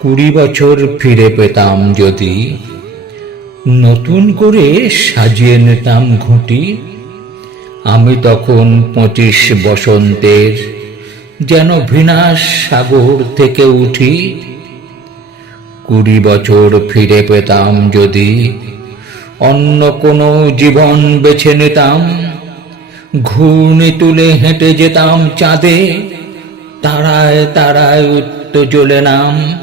কুড়ি বছর ফিরে পেতাম যদি। নতুন করে সাজিয়ে নিতাম ঘুঁটি। আমি তখন পঁচিশ বসন্তের যেন বিনাশ সাগর থেকে উঠি। কুড়ি বছর ফিরে পেতাম যদি অন্য কোনো জীবন বেছে নিতাম। ঘূর্ণি তুলে হেঁটে যেতাম চাঁদে, তারায় তারায় উত্ত জ্বলে নাম।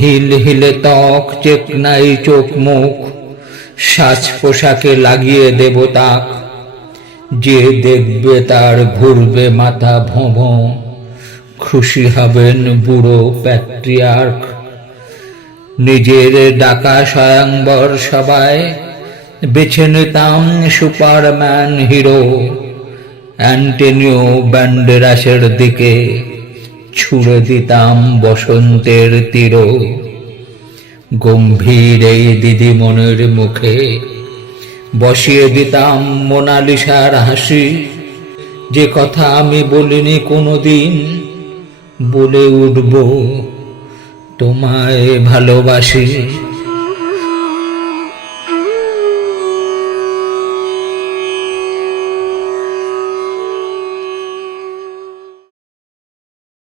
হিল হিলে ত্বক, চেকনাই চোখ মুখ সাজ পোশাকে লাগিয়ে দেব তাক। যে দেখবে তার ঘুরবে মাথা ভোঁ খুশি হবেন বুড়ো প্যাট্রিয়ার্ক। নিজের ডাকা স্বয়ংবর সবাই, বেছে নিতাম সুপারম্যান হিরো, অ্যান্টনিও ব্যান্ডেরাসের দিকে। ছুড়ে দিতাম বসন্তের তীর গম্ভীর এই দিদিমনের মুখে বসিয়ে দিতাম মোনালিসার হাসি। যে কথা আমি বলিনি কোনোদিন, বলে উঠব তোমায় ভালোবাসি।